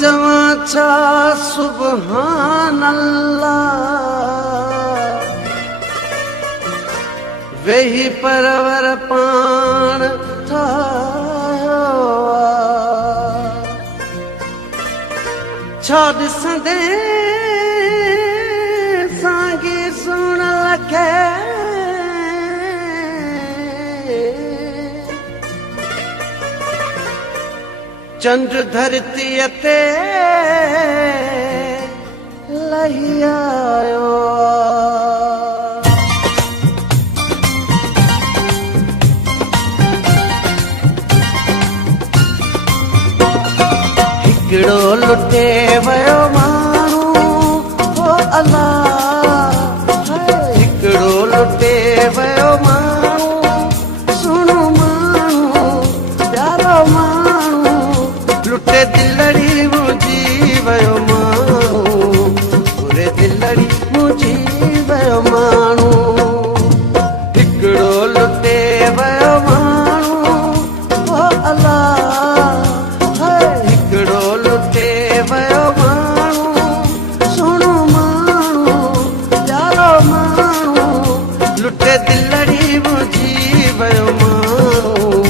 चवा छा सुभान अल्लाह वेही परवर पाण ठाहियो छा ॾिसंदे साॻी सुण लखे चंड धरतीअ ते लही आयो हिकिड़ो लुटे वियो माण्हू ओ अल्लाह हिकिड़ो लुटे वियो माण्हू सुणो माण्हू प्यारो माण्हू लुटे दिलड़ी मुंहिंजी वियो माण्हू पूरे दिलड़ी मुंहिंजी वियो माण्हू हिकिड़ो लुटे वियो माण्हू ओ अल्लाह हिकिड़ो लुटे वियो माण्हू सुणो माण्हू प्यारो माण्हू लुटे दिलड़ी मुंहिंजी वियो माण्हू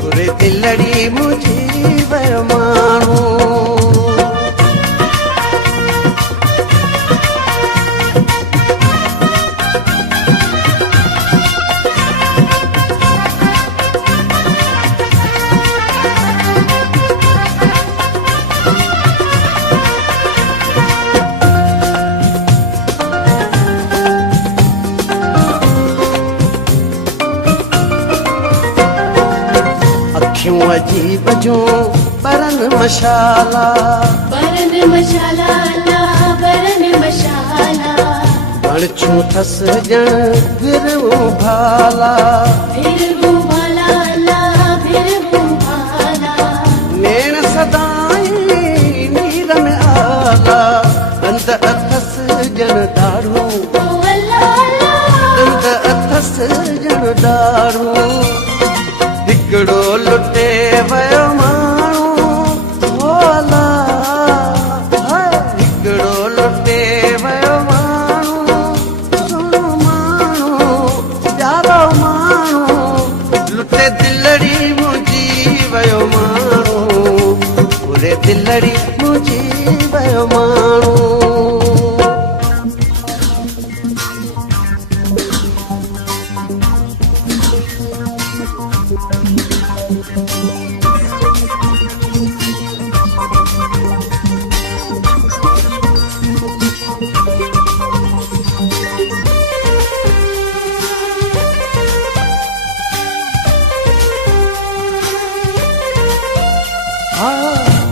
पूरे दिलड़ी मुंहिंजी वियो माण्हू अखियूं अजीब जूं बरन मशाला बणछूं थस ॼण फिरूं भाला नेण सदाई नीर में आला अंद अथस ॼण दाढ़ू अंद अथस ॼण दाढ़ू हिकिड़ो लुटे वियो माण्हू ओ अल्लाह हिकिड़ो लुटे वियो माण्हू सुणो माण्हू प्यारो माण्हू लुटे दिलड़ी मुंहिंजी वियो माण्हू पूरे दिलड़ी मुंहिंजी वियो माण्हू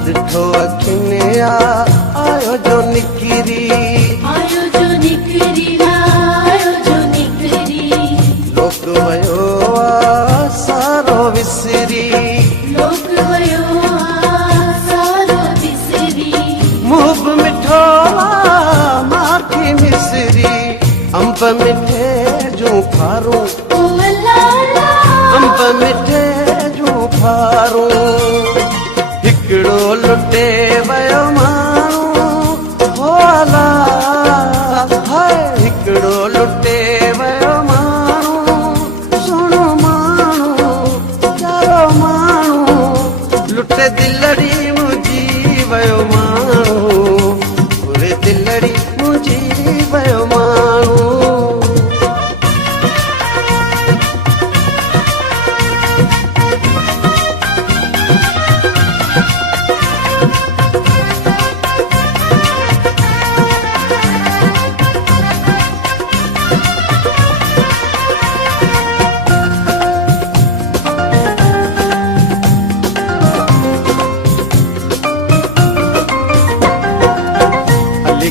ॾिठो अखियुनि आयो जो निकिरी लोक वियो सारो विसरी मुंहुं बि मिठो माखी मिसरी अंब मिठे जूं फारूं अंब मिठे जूं फारूं हिकिड़ो लुटे वियो माण्हू ओ अल्लाह हिकिड़ो लुटे वियो माण्हू सुणो माण्हू प्यारो माण्हू लुटे दिलड़ी मुंहिंजी वियो माण्हू पूरे दिलड़ी मुंहिंजी वियो माण्हू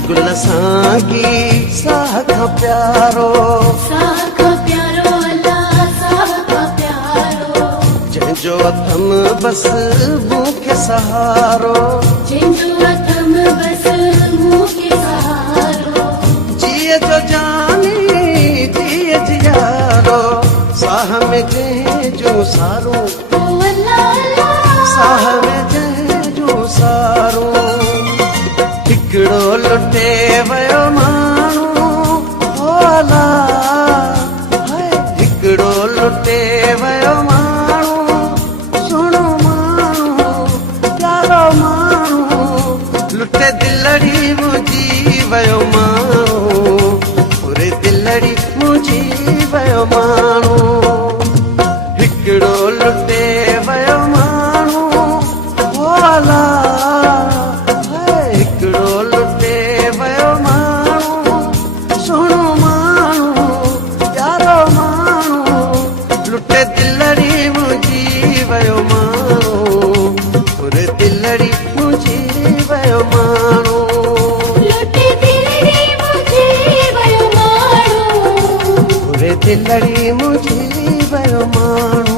गुल सागी साह का प्यारो जंहिंजो अथम बस मूंखे सहारो जीअ जो जानी जीअ जियारो साह में जंहिंजो सारो साह में जंहिंजो सारो हिकिड़ो लुटे वियो माण्हू होला हाय हिकिड़ो लुटे वियो माण्हू सुहिणो माण्हू प्यारो माण्हू लुटे दिलड़ी मुंहिंजी वियो माण्हू पूरे दिलड़ी मुंहिंजी वियो माण्हू हिकिड़ो लुटे वियो माण्हू होला हिकिड़ो लुटे वियो माण्हू सुहिणो माण्हू प्यारो माण्हू लुटे दिलड़ी मुंहिंजी वियो माण्हू पूरे दिलड़ी मुंहिंजी वियो माण्हू लुटे दिलड़ी मुंहिंजी वियो माण्हू पूरे दिलड़ी मुंहिंजी वियो माण्हू